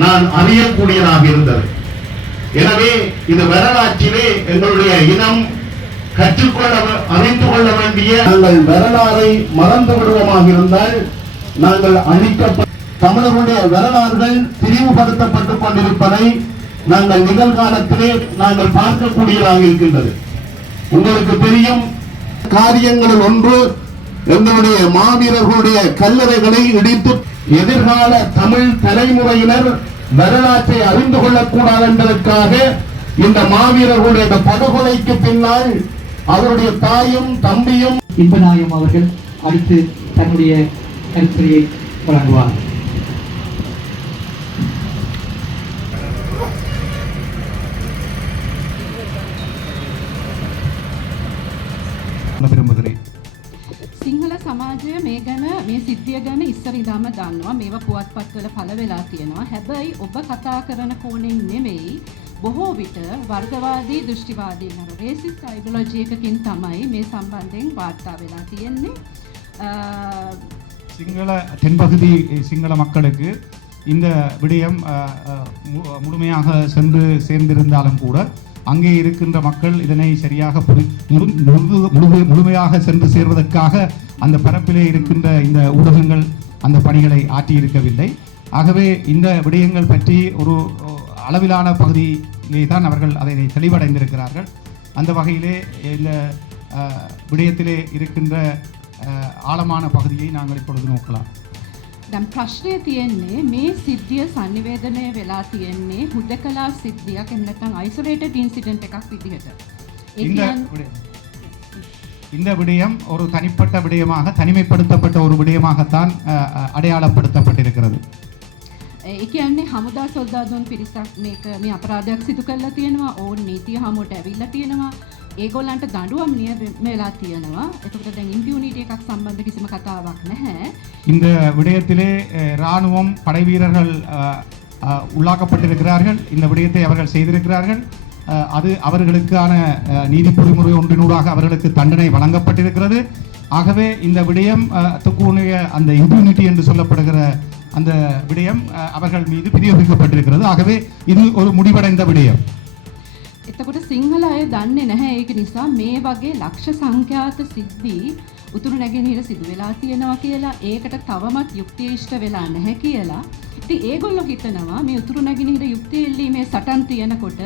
நான் அறியக்கூடியதாக இருந்தது. எனவே இந்த வரலாற்றிலே எங்களுடைய இனம் கற்றுக்கொள்ள அறிந்து கொள்ள வேண்டிய, நாங்கள் வரலாறை மறந்து விடுவோமாக இருந்தால் நாங்கள் அழிக்கப்பட்ட தமிழர்களுடைய வரலாறுகள் பிரிவுபடுத்தப்பட்டுக் கொண்டிருப்பதை நாங்கள் நிகழ்காலத்திலே நாங்கள் பார்க்கக்கூடியதாக இருக்கின்றது. உங்களுக்கு தெரியும், காரியங்களில் ஒன்று எங்களுடைய மாவீரர்களுடைய கல்லறைகளை இடித்து எதிர்கால தமிழ் தலைமுறையினர் வரலாற்றை அறிந்து கொள்ளக்கூடாது என்பதற்காக இந்த மாவீரர்களுடைய படுகொலைக்கு பின்னால் அவருடைய தாயும் தம்பியும் இன்பநாயம் அவர்கள் அடுத்து தன்னுடைய கருத்துரையை வழங்குவார். සිංහල සමාජය මේ ගැන මේ සිද්ධිය ගැන ඉස්සර ඉඳන්ම දන්නවා. මේවා පුවත්පත්වල පළ වෙලා තියෙනවා. හැබැයි ඔබ කතා කරන කෝණයෙන් නෙමෙයි, බොහෝ විට වර්ගවාදී දෘෂ්ටිවාදීන් අර රේසිස්ට් අයිඩියොලොජි එකකින් තමයි මේ සම්බන්ධයෙන් වාර්තා වෙලා තියෙන්නේ. சிங்கள தென்பகுதி சிங்கள மக்களுக்கு இந்த விடயம் முழுமையாக சென்று சேர்ந்திருந்தாலும் கூட அங்கே இருக்கின்ற மக்கள் இதனை சரியாக முழுமையாக சென்று சேர்வதற்காக அந்த பரப்பிலே இருக்கின்ற இந்த ஊடகங்கள் அந்த பணிகளை ஆற்றியிருக்கவில்லை. ஆகவே இந்த விடயங்கள் பற்றி ஒரு அளவிலான பகுதியிலே தான் அவர்கள் அதை தெளிவடைந்திருக்கிறார்கள். அந்த வகையிலே இந்த விடயத்திலே இருக்கின்ற ஆழமான பகுதியை நாங்கள் இப்பொழுது நோக்கலாம். දැන් ප්‍රශ්නය තියෙන්නේ මේ සිද්ධිය sannivedanaya වෙලා තියෙන්නේ හුදකලා සිද්ධියක් එහෙම නැත්නම් isolated incident එකක් විදිහට. இந்த விடயம் ஒரு தனிப்பட்ட விடயமாக, தனிமைப்படுத்தப்பட்ட ஒரு விடயமாகத்தான் அடையாளப்படுத்தப்பட்டிருக்கிறது. ඒ කියන්නේ හමුදා සොල්දාදුන් පිරිසක් මේ අපරාධයක් සිදු කරලා තියෙනවා. ඕන් නීතිය හමුවට ඇවිල්ලා තියෙනවා. ඒගොල්ලන්ට දඬුවම් නියමලා තියෙනවා. එතකොට දැන් ඉම්පියුනිටි එකක් සම්බන්ධ කිසිම කතාවක් නැහැ. இந்த விடயத்திலே இராணுவம் படை வீரர்கள் உள்ளாக்கப்பட்டிருக்கிறார்கள். இந்த விடயத்தை அவர்கள் செய்திருக்கிறார்கள். அது அவர்களுக்கான நீதி பொறிமுறை ஒன்றினூடாக அவர்களுக்கு தண்டனை வழங்கப்பட்டிருக்கிறது. ஆகவே இந்த விடயம் துக்குடைய அந்த இம்யூனிட்டி என்று சொல்லப்படுகிற அந்த விடயம் அவர்கள் மீது பிரயோகிக்கப்பட்டிருக்கிறது. ஆகவே இது ஒரு முடிவடைந்த விடயம். එතකොට සිංහල අය දන්නේ නැහැ. ඒක නිසා මේ වගේ ලක්ෂ සංඛ්‍යාත සිද්ධි උතුරු නැගෙනහිර සිදු වෙලා තියෙනවා කියලා, ඒකට තවමත් යුක්තිය ඉෂ්ට වෙලා නැහැ කියලා. ඉතින් ඒගොල්ලෝ හිතනවා මේ උතුරු නැගෙනහිර යුක්තිය ඉල්ලීමේ සටන් තියනකොට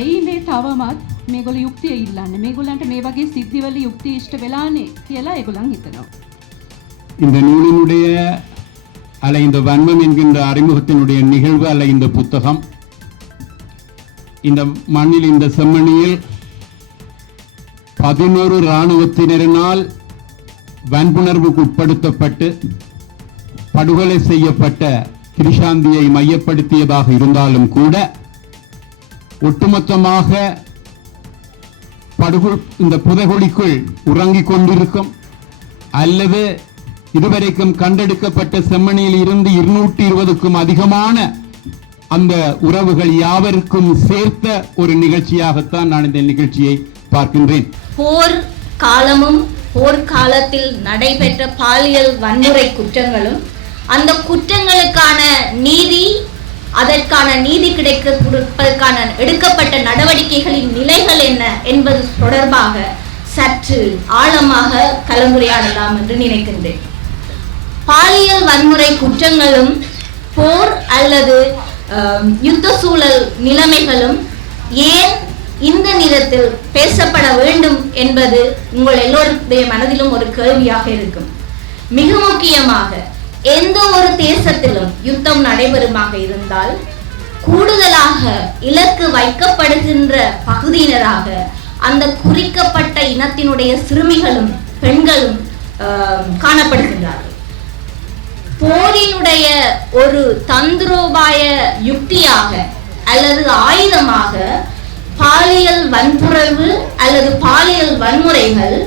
ඇයි මේ තවමත් මේගොල්ලෝ යුක්තිය ඉල්ලන්නේ? මේගොල්ලන්ට මේ වගේ සිද්ධිවල යුක්තිය ඉෂ්ට වෙලානේ කියලා ඒගොල්ලන් හිතනවා. இந்த நூலினுடைய அல்ல இந்த வன்மம் என்கின்ற அறிமுகத்தினுடைய நிகழ்வு அல்ல இந்த புத்தகம் இந்த மண்ணில் இந்த செம்மணியில் 11 இராணுவத்தினரினால் வன்புணர்வுக்கு உட்படுத்தப்பட்டு படுகொலை செய்யப்பட்ட கிருஷாந்தியை மையப்படுத்தியதாக இருந்தாலும் கூட ஒட்டுமொத்தமாக இந்த புதைகுழிக்குள் உறங்கிக் கொண்டிருக்கும் அல்லது இதுவரைக்கும் கண்டெடுக்கப்பட்ட செம்மணியில் இருந்து 220க்கும் அதிகமான அந்த உறவுகள் யாவருக்கும் சேர்த்த ஒரு நிகழ்ச்சியாகத்தான் நான் இந்த நிகழ்ச்சியை பார்க்கின்றேன். போர் காலமும் போர் காலத்தில் நடைபெற்ற பாலியல் வன்முறை குற்றங்களும் அந்த குற்றங்களுக்கான நீதி, அதற்கான நீதி கிடைப்பதற்கான எடுக்கப்பட்ட நடவடிக்கைகளின் நிலைகள் என்ன என்பது தொடர்பாக சற்று ஆழமாக கலந்துரையாடலாம் என்று நினைக்கின்றேன். பாலியல் வன்முறை குற்றங்களும் போர் அல்லது யுத்த சூழல் நிலைமைகளும் ஏன் இந்த நேரத்தில் பேசப்பட வேண்டும் என்பது உங்கள் எல்லோருடைய மனதிலும் ஒரு கேள்வியாக இருக்கும். மிக முக்கியமாக எந்த ஒரு தேசத்திலும் யுத்தம் நடைபெறுமாக இருந்தால் கூடுதலாக இலக்கு வைக்கப்படுகின்ற பகுதியினராக அந்த குறிக்கப்பட்ட இனத்தினுடைய சிறுமிகளும் பெண்களும் காணப்படுகின்றார்கள். போரினுடைய ஒரு தந்திரோபாய யுக்தியாக அல்லது ஆயுதமாக பாலியல் வன்புணர்வு அல்லது பாலியல் வன்முறைகள்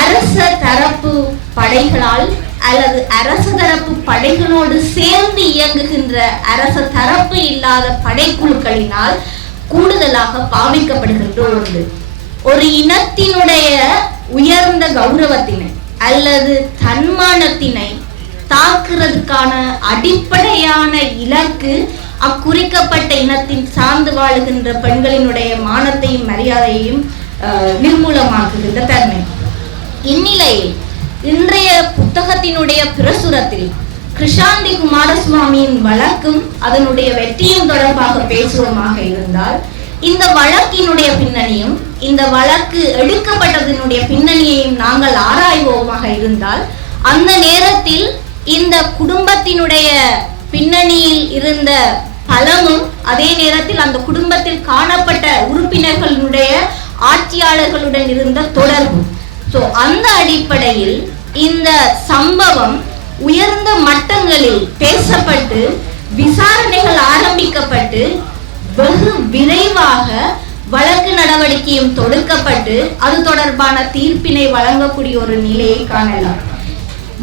அரச தரப்பு படைகளால் அல்லது அரச தரப்பு படைகளோடு சேர்ந்து இயங்குகின்ற அரச தரப்பு இல்லாத படைக்குழுக்களினால் கூடுதலாக பாவிக்கப்படுகின்ற ஒரு இனத்தினுடைய உயர்ந்த கௌரவத்தினை அல்லது தன்மானத்தினை தாக்குறதுக்கான அடிப்படையான இலக்கு அக்குறிக்கப்பட்ட இனத்தின் சார்ந்து வாழுகின்ற பெண்களினுடைய மானத்தையும் மரியாதையையும் நிர்மூலமாக்குகின்ற தன்மை. இந்நிலையில் இன்றைய புத்தகத்தினுடைய பிரசுரத்தில் கிருஷாந்தி குமாரசுவாமியின் வழக்கும் அதனுடைய வெற்றியும் தொடர்பாக பேசுவோமாக இருந்தால், இந்த வழக்கினுடைய பின்னணியும் இந்த வழக்கு எடுக்கப்பட்டதனுடைய பின்னணியையும் நாங்கள் ஆராய்வோமாக இருந்தால், அந்த நேரத்தில் இந்த குடும்பத்தினுடைய பின்னணியில் இருந்த பலமும் அதே நேரத்தில் அந்த குடும்பத்தில் காணப்பட்ட உறுப்பினர்களுடைய ஆட்சியாளர்களுடன் இருந்த தொடர்பு, அந்த அடிப்படையில் இந்த சம்பவம் உயர்ந்த மட்டங்களில் பேசப்பட்டு விசாரணைகள் ஆரம்பிக்கப்பட்டு வெகு விரைவாக வழக்கு நடவடிக்கையும் தொடுக்கப்பட்டு அது தொடர்பான தீர்ப்பினை வழங்கக்கூடிய ஒரு நிலையை காணலாம்.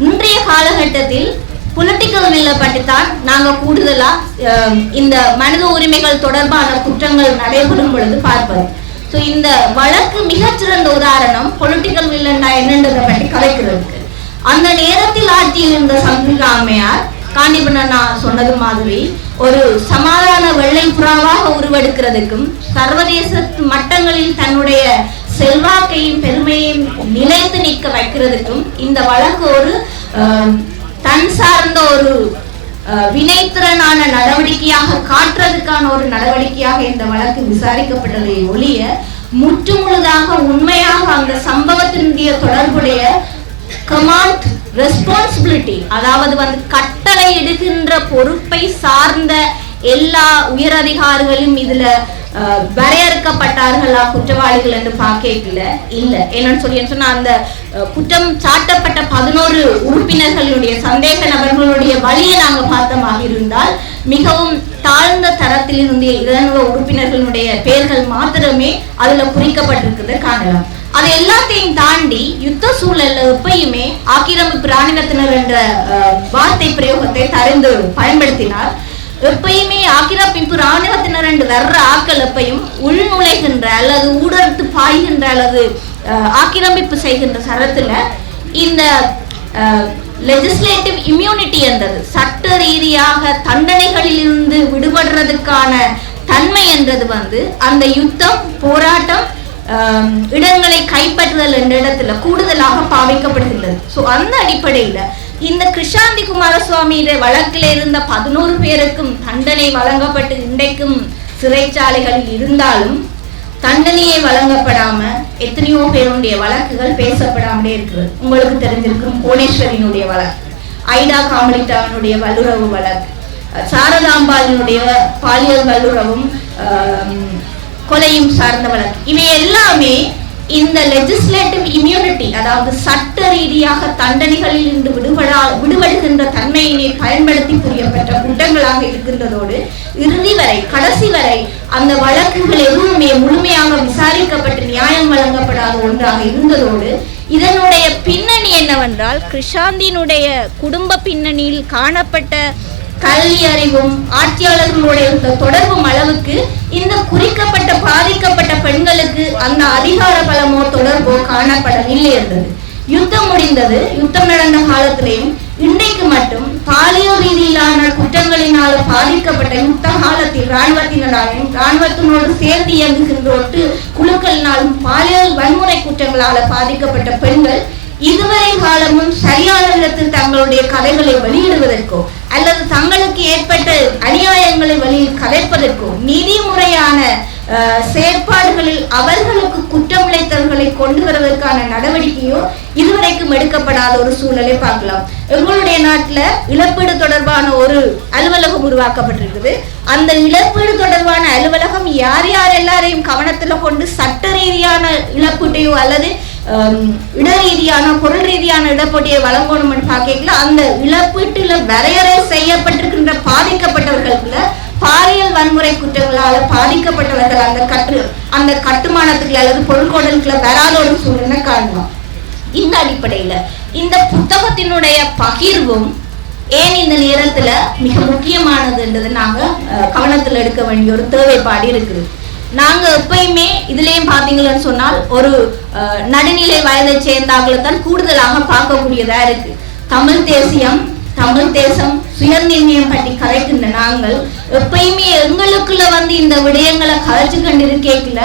இன்றைய காலகட்டத்தில் பொலிட்டிக்கல் வில்லை பற்றி தான் நாங்கள் கூடுதலா இந்த மனித உரிமைகள் தொடர்பான குற்றங்கள் நடைபெறும் பொழுது பார்ப்பது. இந்த வழக்கு மிகச்சிறந்த உதாரணம் பொலிட்டிக்கல் வில் என்னன்றதை பற்றி கலைக்கிறதுக்கு. அந்த நேரத்தில் ஆட்சியில் இருந்த சந்திரிகா அம்மையார் காண்டிபண்ணா சொன்னது மாதிரி ஒரு சமாதான வெள்ளை புறாவாக உருவெடுக்கிறதுக்கும் சர்வதேச மட்டங்களில் தன்னுடைய செல்வாக்கையும் பெருமையையும் நிலைத்து நிற்க வைக்கிறதுக்கும் இந்த வழக்கு ஒரு தன் சார்ந்த ஒரு வினைத்திறனான நடவடிக்கையாக காட்டுறதுக்கான ஒரு நடவடிக்கையாக இந்த வழக்கு விசாரிக்கப்பட்டதை ஒழிய முற்றுமுழுதாக உண்மையாக அந்த சம்பவத்தினுடைய தொடர்புடைய கமாண்ட் ரெஸ்பான்சிபிலிட்டி, அதாவது கட்டளை இடுகின்ற பொறுப்பை சார்ந்த எல்லா உயர் அதிகாரிகளும் இதுல வரையறுக்கப்பட்டார்களா குற்றவாளிகள் என்று பார்க்கல இல்ல. என்னன்னு சொன்னா அந்த குற்றம் சாட்டப்பட்ட 11 உறுப்பினர்களுடைய சந்தேக நபர்களுடைய வழியை நாங்க பார்த்தமாக இருந்தால் மிகவும் தாழ்ந்த தரத்தில் இருந்து 2 உறுப்பினர்களுடைய பெயர்கள் மாத்திரமே அதுல குறிக்கப்பட்டிருக்கிறது காணலாம். அது எல்லாத்தையும் தாண்டி யுத்த சூழல்ல எப்பயுமே ஆக்கிரமிப்பு இராணுவத்தினர் என்ற வார்த்தை பிரயோகத்தை தரிந்து பயன்படுத்தினார். எப்பயுமே ஆக்கிரமிப்பு இராணுவத்தினர் என்று வர்ற ஆக்கள் எப்பையும் உள்நுழைகின்ற அல்லது ஊடறுத்து பாய்கின்ற அல்லது ஆக்கிரமிப்பு செய்கின்ற சரத்துல இந்த லெஜிஸ்லேட்டிவ் இம்யூனிட்டி என்றது சட்ட ரீதியாக தண்டனைகளில் இருந்து விடுபடுறதுக்கான தன்மை என்றது அந்த யுத்தம் போராட்டம் இடங்களை கைப்பற்றுதல் என்ற இடத்துல கூடுதலாக பாவிக்கப்படுகிறது. அந்த அடிப்படையில இந்த கிருஷாந்தி குமாரசுவாமியுடைய வழக்கில் இருந்த 11 பேருக்கும் தண்டனை வழங்கப்பட்டு இன்றைக்கும் சிறைச்சாலைகளில் இருந்தாலும் தண்டனையை வழங்கப்படாம எத்தனையோ பேருடைய வழக்குகள் பேசப்படாமலே இருக்கிறது. உங்களுக்கு தெரிஞ்சிருக்கும் கோணேஸ்வரியினுடைய வழக்கு, ஐடா காமலிட்டாவினுடைய வல்லுறவு வழக்கு, சாரதாம்பாலினுடைய பாலியல் வல்லுறவும் கொலையும் சார்ந்த வழக்கு, இவை எல்லாமே இந்த லெஜிஸ்லேட்டிவ் இம்யூனிட்டி, அதாவது சட்ட ரீதியாக தண்டனைகளில் இருந்து விடுபடுகின்ற தன்மையினை பயன்படுத்தி புரியப்பட்ட குற்றங்களாக இருக்கின்றதோடு இறுதி வரை கடைசி வரை அந்த வழக்குகள் எதுவுமே முழுமையாக விசாரிக்கப்பட்டு நியாயம் வழங்கப்படாத ஒன்றாக இருந்ததோடு இதனுடைய பின்னணி என்னவென்றால் கிருஷாந்தினுடைய குடும்ப பின்னணியில் காணப்பட்ட கல்வி அறிவும் ஆட்சியாளர்களுடைய தொடர்பும் அளவுக்கு இந்த குறிக்கப்பட்ட பாதிக்கப்பட்ட பெண்களுக்கு அந்த அதிகார பலமோ தொடர்போ காணப்படவில்லை இருந்தது. யுத்தம் முடிந்தது. யுத்தம் நடந்த காலத்திலேயும் இன்றைக்கு மட்டும் பாலியல் ரீதியிலான குற்றங்களினால் பாதிக்கப்பட்ட யுத்த காலத்தில் இராணுவத்தினராலும் இராணுவத்தினோடு சேர்ந்து இயங்குகின்ற ஒட்டு குழுக்களினாலும் பாலியல் வன்முறை குற்றங்களால் பாதிக்கப்பட்ட பெண்கள் இதுவரை காலமும் சரியான விதத்தில் தங்களுடைய கதைகளை வெளியிடுவதற்கோ அல்லது தங்களுக்கு ஏற்பட்ட அநியாயங்களை வெளியில் கதைப்பதற்கோ நீதி முறையான செயற்பாடுகளில் அவர்களுக்கு குற்றமிழைத்தவர்களை கொண்டு வருவதற்கான நடவடிக்கையோ இதுவரைக்கும் எடுக்கப்படாத ஒரு சூழலை பார்க்கலாம். எங்களுடைய நாட்டுல இழப்பீடு தொடர்பான ஒரு அலுவலகம் உருவாக்கப்பட்டிருக்குது. அந்த இழப்பீடு தொடர்பான அலுவலகம் யார் யார் எல்லாரையும் கவனத்துல கொண்டு சட்ட ரீதியான இழப்பீட்டையோ அல்லது இட ரீதியான பொருள் ரீதியான இடப்போட்டியை வழங்கணும் பார்க்கல. அந்த இழப்பீட்டுல வரையறை செய்யப்பட்டிருக்கின்ற பாதிக்கப்பட்டவர்களுக்குள்ள பாலியல் வன்முறை குற்றங்களால பாதிக்கப்பட்டவர்கள் அந்த கட்டுமானத்துக்குள்ள அல்லது பொருள்கொடலுக்குள்ள வராத ஒரு சூழ்நிலை காணலாம். இந்த அடிப்படையில இந்த புத்தகத்தினுடைய பகிர்வும் ஏன் இந்த நேரத்துல மிக முக்கியமானதுன்றது நாங்க கவனத்துல எடுக்க வேண்டிய ஒரு தேவைப்பாடு இருக்குது. நாங்க எப்பயுமே இதுலயும் பாத்தீங்கன்னு சொன்னால் ஒரு நடுநிலை வயதை சேர்ந்தாக்களை தான் கூடுதலாக பார்க்கக்கூடியதா இருக்கு. தமிழ் தேசியம் தமிழ் தேசம் சுயநிர்ணயம் பற்றி கலைக்கின்ற நாங்கள் எப்பயுமே எங்களுக்குள்ள இந்த விடயங்களை கலைச்சு கொண்டிருக்கல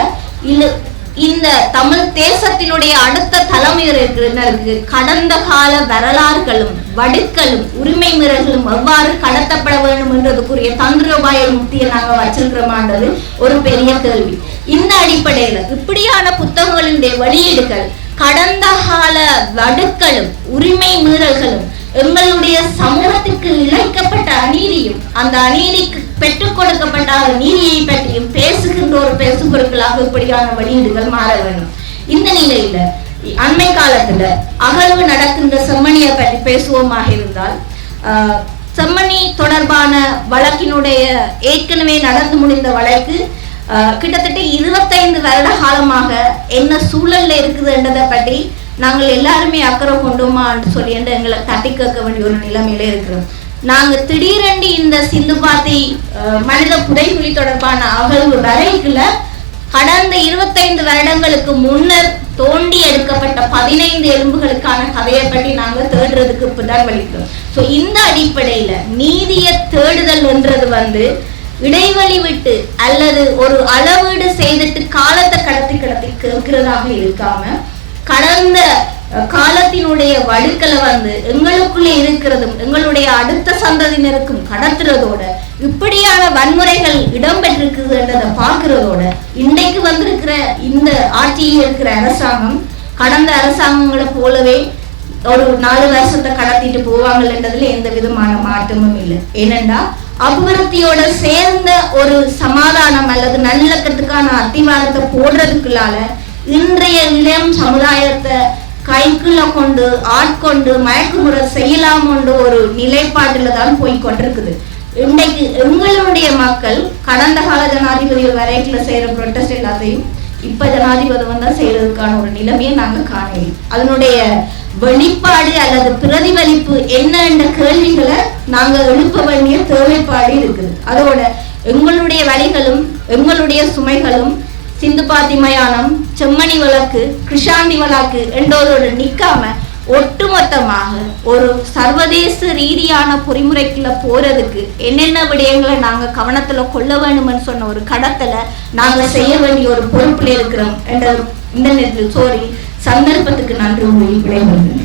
இந்த தமிழ் தேசத்தினுடைய அடுத்த தலைமுறையினருக்கு கடந்த கால வரலாறுகளும் வடுக்களும் உரிமை மீறல்களும் எவ்வாறு கடத்தப்பட வேண்டும் என்றதுக்குரிய தந்திரோபாய முக்தியை நாங்கள் வச்சிருக்கிறோமான்றது ஒரு பெரிய கேள்வி. இந்த அடிப்படையில் இப்படியான புத்தகங்களுடைய வெளியீடுகள் கடந்த கால வடுக்களும் உரிமை மீறல்களும் எங்களுடைய சமூகத்திற்கு இழைக்கப்பட்ட அநீதியும் அந்த அநீதிக்கு பெற்றுக் கொடுக்கப்பட்ட நீதியை பற்றியும் பேசுகின்ற ஒரு பேசுபொருட்களாக இப்படியான வெளியீடுகள் மாற வேண்டும். இந்த நிலையில அண்மை காலத்துல அகழ்வு நடக்கின்ற செம்மணியை பற்றி பேசுவோமாக இருந்தால் செம்மணி தொடர்பான வழக்கினுடைய ஏற்கனவே நடந்து முடிந்த வழக்கு கிட்டத்தட்ட 25 வருட காலமாக என்ன சூழல்ல இருக்குது என்றதை பற்றி நாங்கள் எல்லாருமே அக்கறை கொண்டோமா என்று சொல்லி எங்களை தட்டி கேட்க வேண்டிய ஒரு நிலைமையில இருக்கிறோம். நாங்க திடீரென்று இந்த சிந்துபாத்தி மனித புதைகுழி தொடர்பான அகழ்வு வரைக்குள்ள கடந்த 25 வருடங்களுக்கு முன்னர் தோண்டி எடுக்கப்பட்ட 15 எலும்புகளுக்கான கதையை பற்றி நாங்க தேடுறதுக்கு பின்னர் வலிக்கிறோம். ஸோ இந்த அடிப்படையில நீதியை தேடுதல் என்றது இடைவெளி விட்டு அல்லது ஒரு அளவீடு செய்துட்டு காலத்தை கடத்தி கேட்கிறதாக இருக்காம கடந்த காலத்தினுடைய வடுக்களை எங்களுக்குள்ளே இருக்கிறதும் எங்களுடைய அடுத்த சந்ததியினருக்கும் கடத்துறதோட இப்படியான வன்முறைகள் இடம்பெற்றிருக்குதுன்றதை பார்க்கிறதோட இன்றைக்கு வந்திருக்கிற இந்த ஆட்சியில் இருக்கிற அரசாங்கம் கடந்த அரசாங்கங்களை போலவே ஒரு 4 வருஷத்தை கடத்திட்டு போவாங்கன்றதுல எந்த விதமான மாற்றமும் இல்லை. ஏனென்றா அபிவிருத்தியோட சேர்ந்த ஒரு சமாதானம் அல்லது நல்லக்கத்துக்கான அத்திவாரத்தை போடுறதுக்குள்ளால இன்றைய இளம் சமுதாயத்தை கைக்குள்ள கொண்டு ஆட்கொண்டு மயக்குமுறை செய்யலாம் கொண்டு ஒரு நிலைப்பாட்டில தான் போய் கொண்டிருக்குது. இன்றைக்கு எங்களுடைய மக்கள் கடந்த கால ஜனாதிபதிகள் வரைக்குள்ள செய்யற புரொட்டஸ்ட் எல்லாத்தையும் இப்ப ஜனாதிபதி வந்தா செய்யறதுக்கான ஒரு நிலைமையை நாங்க காணல. அதனுடைய வெளிப்பாடு அல்லது பிரதிபலிப்பு என்ன என்ற கேள்விகளை நாங்க எழுப்ப வேண்டிய தேவைப்பாடு இருக்குது. அதோட எங்களுடைய வரிகளும் எங்களுடைய சுமைகளும் சிந்துபாத்தி மயானம், செம்மணி வழக்கு, கிருஷாந்தி வழக்கு என்றோடு நிற்காம ஒட்டுமொத்தமாக ஒரு சர்வதேச ரீதியான பொறிமுறைக்குள்ள போறதுக்கு என்னென்ன விடயங்களை நாங்க கவனத்துல கொள்ள வேண்டும்னு சொன்ன ஒரு கடத்தலை நாங்க செய்ய வேண்டிய ஒரு பொறுப்புல இருக்கிறோம் என்ற இந்த நேரத்தில் சந்தர்ப்பத்துக்கு நன்றி விடைபெறுகிறேன்.